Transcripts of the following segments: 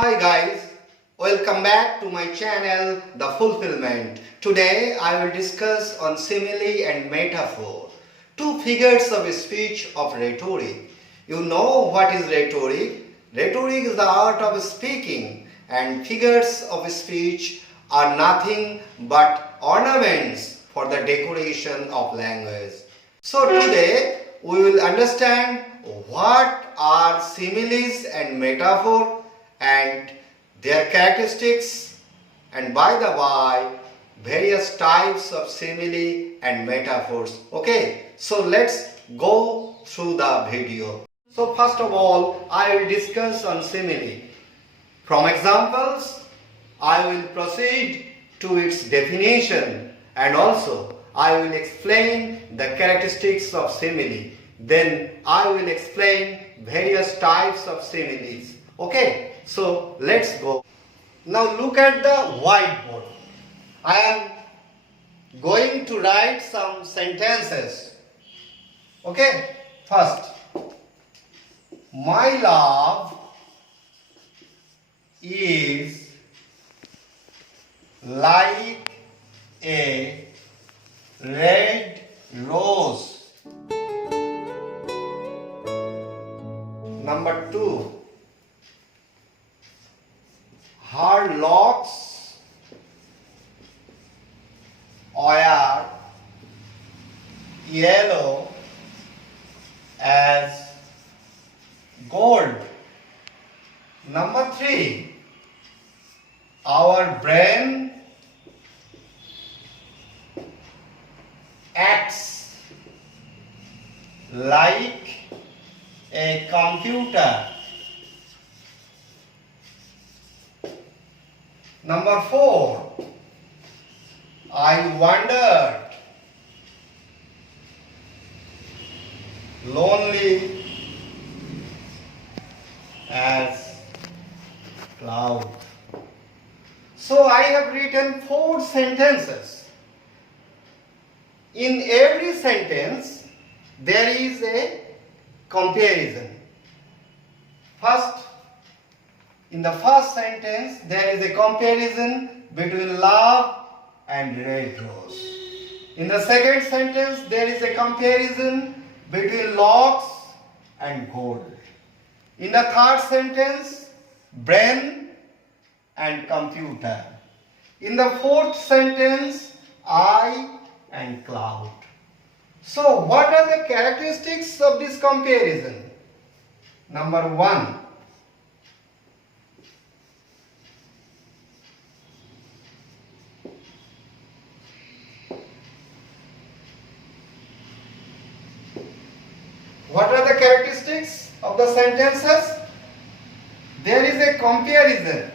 Hi guys, welcome back to my channel The Fulfilment. Today I will discuss on simile and metaphor, two figures of speech of rhetoric. You know what is rhetoric? Rhetoric is the art of speaking, and figures of speech are nothing but ornaments for the decoration of language. So today we will understand what are similes and metaphor and their characteristics, and by the by various types of simile and metaphors. Okay, so let's go through the video. So first of all, I will discuss on simile. From examples, I will proceed to its definition, and also I will explain the characteristics of simile. Then I will explain various types of similes. Okay, so let's go. Now look at the whiteboard. I am going to write some sentences. Okay, first, my love is like a red rose. Number 2, her locks are yellow as gold. Number 3, our brain acts like a computer. Number 4, I wondered, lonely as cloud. So I have written 4 sentences. In every sentence there is a comparison. First, in the first sentence there is a comparison between love and red rose. In the second sentence there is a comparison between locks and gold. In the third sentence, brain and computer. In the fourth sentence, eye and cloud. So what are the characteristics of this comparison? Number 1, what are the characteristics of the sentences? There is a comparison.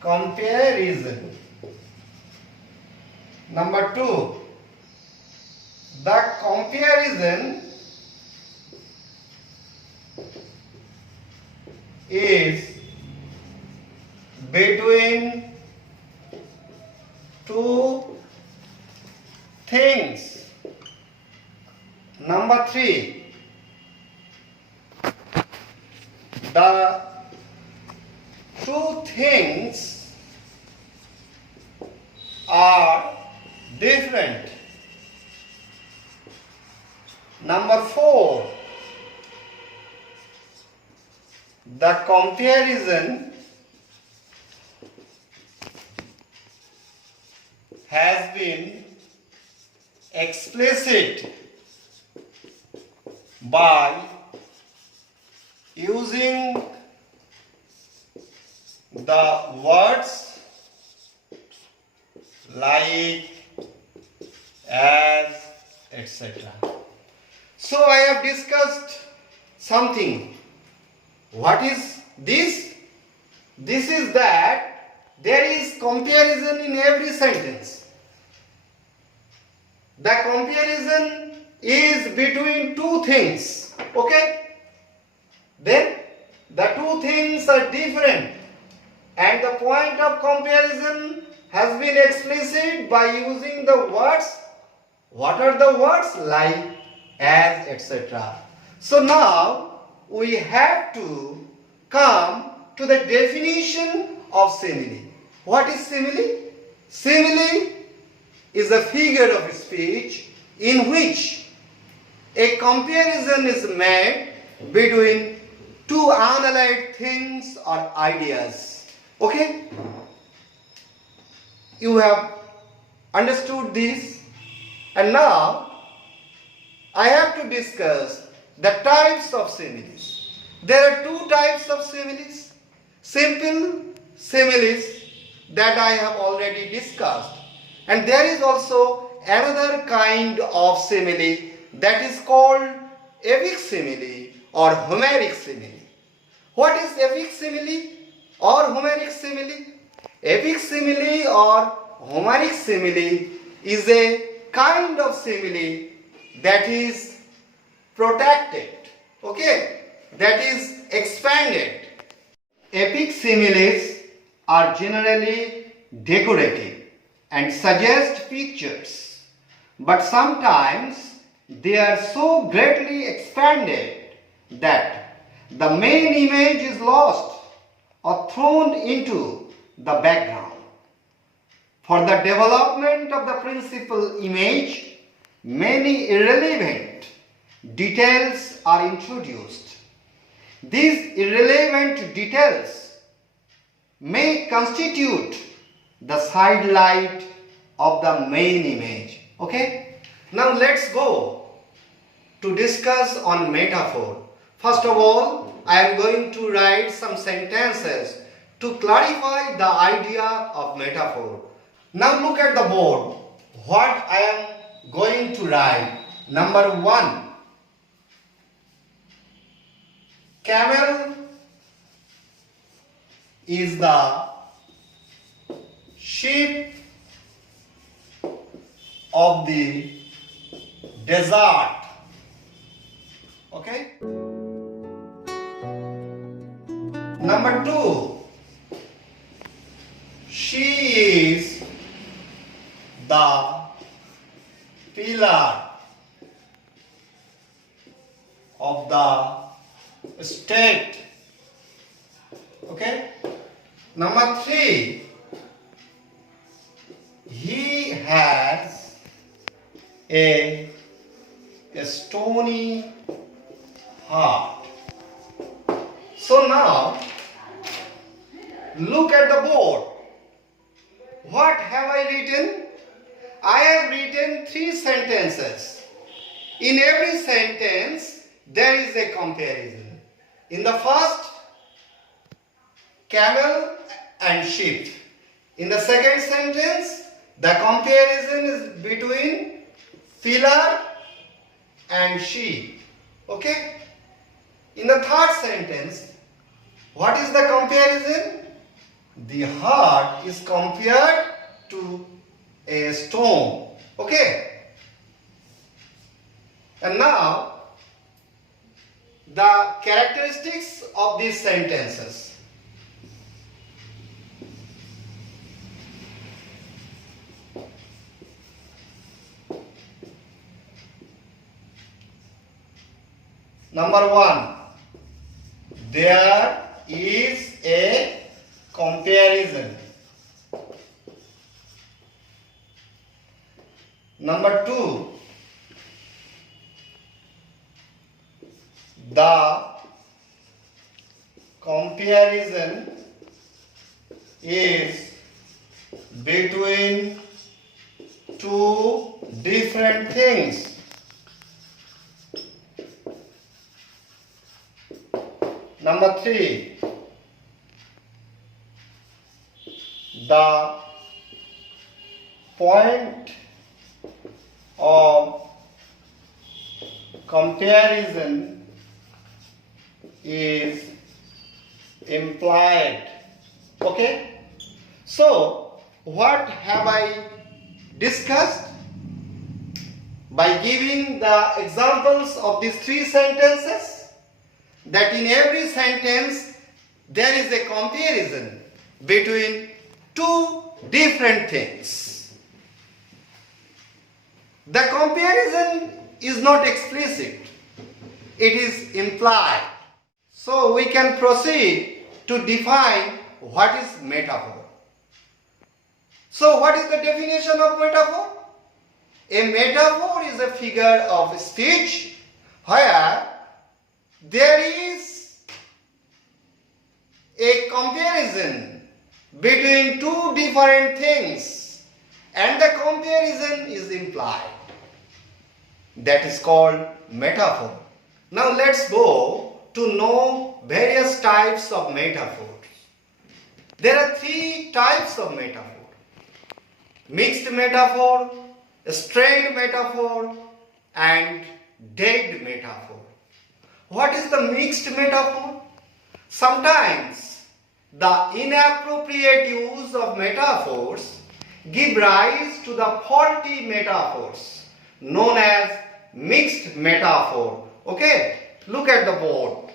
Comparison. Number 2, the comparison is between two things. Number 3, the two things are different. Number 4, the comparison has been explicit by using the words like, as, etc. So I have discussed something. What is this? This is that there is comparison in every sentence. The comparison is between two things. Okay? Then the two things are different, and the point of comparison has been explicit by using the words. What are the words? Like, as, etc. So now we have to come to the definition of simile. What is simile? Simile is a figure of speech in which a comparison is made between two unallied things or ideas. Okay? You have understood this, and now I have to discuss the types of similes. There are two types of similes. Simple similes that I have already discussed, and there is also another kind of simile that is called epic simile or Homeric simile. What is epic simile or Homeric simile? Epic simile or Homeric simile is a kind of simile that is protected, okay, that is expanded. Epic similes are generally decorative and suggest pictures, but sometimes they are so greatly expanded that the main image is lost or thrown into the background. For the development of the principal image, many irrelevant details are introduced. These irrelevant details may constitute the sidelight of the main image. Okay? Now let's go to discuss on metaphor. First of all, I am going to write some sentences to clarify the idea of metaphor. Now look at the board. What I am going to write. Number 1. Camel is the sheep of the desert. Okay? Number 2. She is the pillar of the state. Okay? Number 3. He has a stony heart. So now, look at the board. What have I written? I have written 3 sentences. In every sentence, there is a comparison. In the first, camel and sheep. In the second sentence, the comparison is between pillar and sheep. Okay? In the third sentence, what is the comparison? The heart is compared to a stone. Okay? And now, the characteristics of these sentences. Number 1, there is a comparison. Number 2, the comparison is between two different things. Number 3, the point of comparison is implied. Okay? So, what have I discussed? By giving the examples of these 3 sentences, that in every sentence there is a comparison between 2 different things. The comparison is not explicit. it is implied. So we can proceed to define what is metaphor. So what is the definition of metaphor? A metaphor is a figure of speech where there is a comparison between two different things and the comparison is implied. That is called metaphor. Now let's go to know various types of metaphors. There are three types of metaphor. Mixed metaphor, strained metaphor, and dead metaphor. What is the mixed metaphor? Sometimes the inappropriate use of metaphors give rise to the faulty metaphors known as mixed metaphor. Okay, look at the board.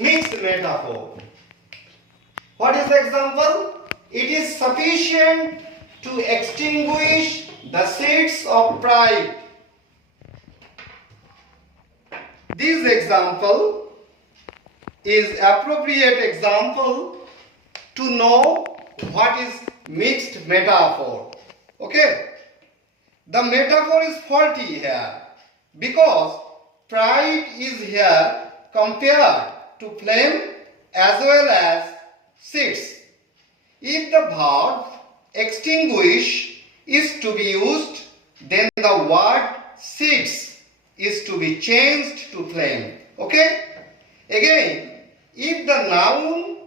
Mixed metaphor. What is the example? It is sufficient to extinguish the seeds of pride. This example is appropriate example to know what is mixed metaphor. Okay? The metaphor is faulty here because pride is here compared to flame as well as seeds. If the verb extinguish is to be used, then the word seeds is to be changed to flame. Okay? Again, if the noun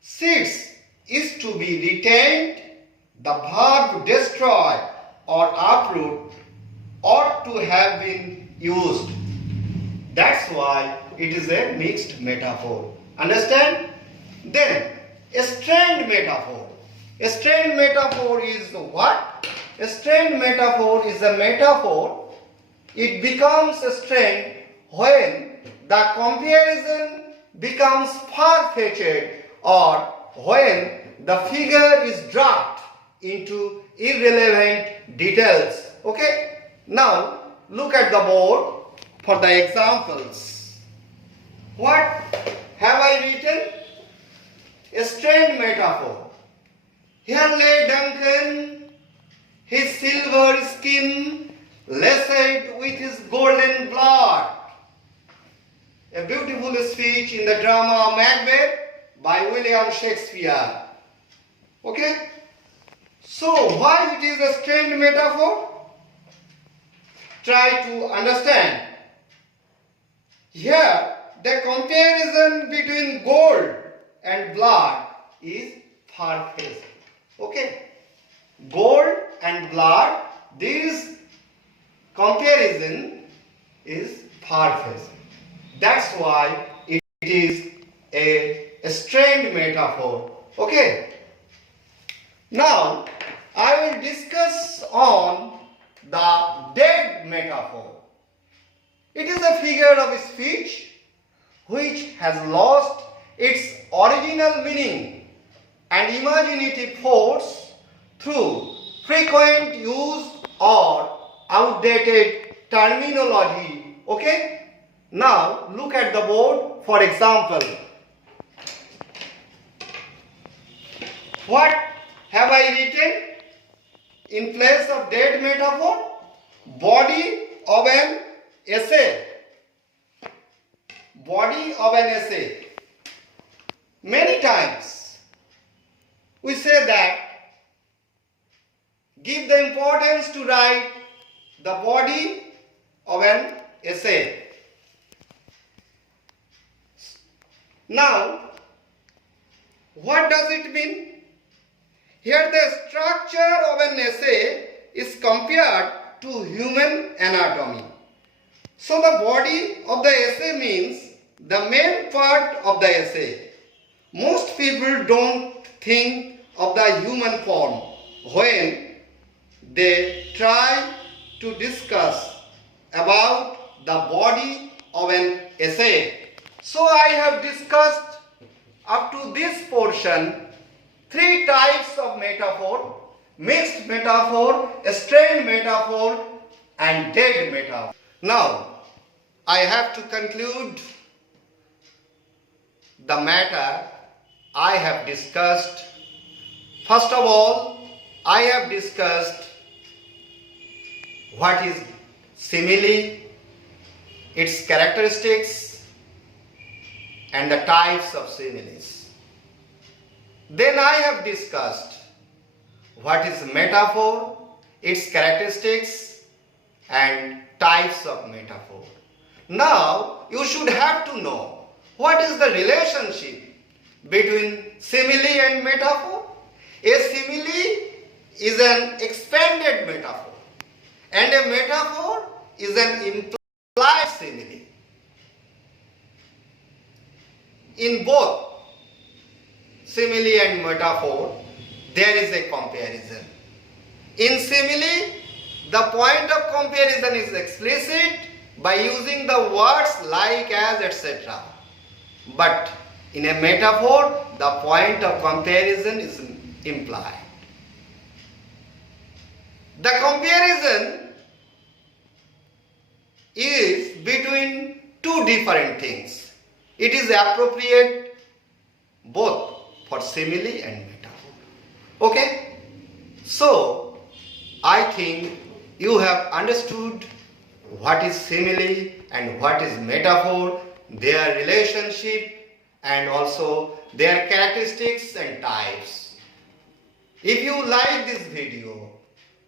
seeds is to be retained, the verb destroy or uproot ought to have been used. That's why it is a mixed metaphor. Understand? Then, a strained metaphor. A strained metaphor is what? A strained metaphor is a metaphor. It becomes strained when the comparison becomes far-fetched or when the figure is dropped into irrelevant details. Okay? Now, look at the board for the examples. What have I written? A strained metaphor. Here lay Duncan, his silver skin laced with his golden blood. A beautiful speech in the drama Macbeth by William Shakespeare. Okay? So, why it is a strained metaphor? Try to understand. Here, the comparison between gold and blood is far-fetched. Okay? Gold and blood, this comparison is far-fetched. That's why it is a strained metaphor. Okay? Now, I will discuss on the dead metaphor. It is a figure of speech which has lost its original meaning and imaginative force through frequent use or outdated terminology. Okay? Now, look at the board for example. What have I written in place of dead metaphor? Body of an essay. Body of an essay. Many times we say that give the importance to write the body of an essay. Now, what does it mean? Here the structure of an essay is compared to human anatomy. So the body of the essay means the main part of the essay. Most people don't think of the human form when they try to discuss about the body of an essay. So I have discussed up to this portion three types of metaphor: mixed metaphor, strained metaphor, and dead metaphor. Now, I have to conclude the matter I have discussed. First of all, I have discussed what is simile, its characteristics, and the types of similes. Then I have discussed what is metaphor, its characteristics, and types of metaphor. Now, you should have to know what is the relationship between simile and metaphor. A simile is an expanded metaphor, and a metaphor is an implied simile. In both simile and metaphor, there is a comparison. In simile, the point of comparison is explicit by using the words like, as, etc. But in a metaphor, the point of comparison is implied. The comparison is between two different things. It is appropriate both for simile and metaphor. Okay? So, I think you have understood what is simile and what is metaphor, their relationship, and also their characteristics and types. If you like this video,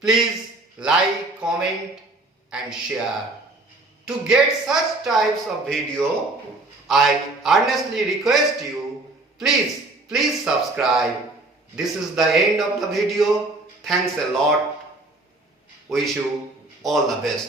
please like, comment, and share. To get such types of video, I earnestly request you, please subscribe. This is the end of the video. Thanks a lot. Wish you all the best.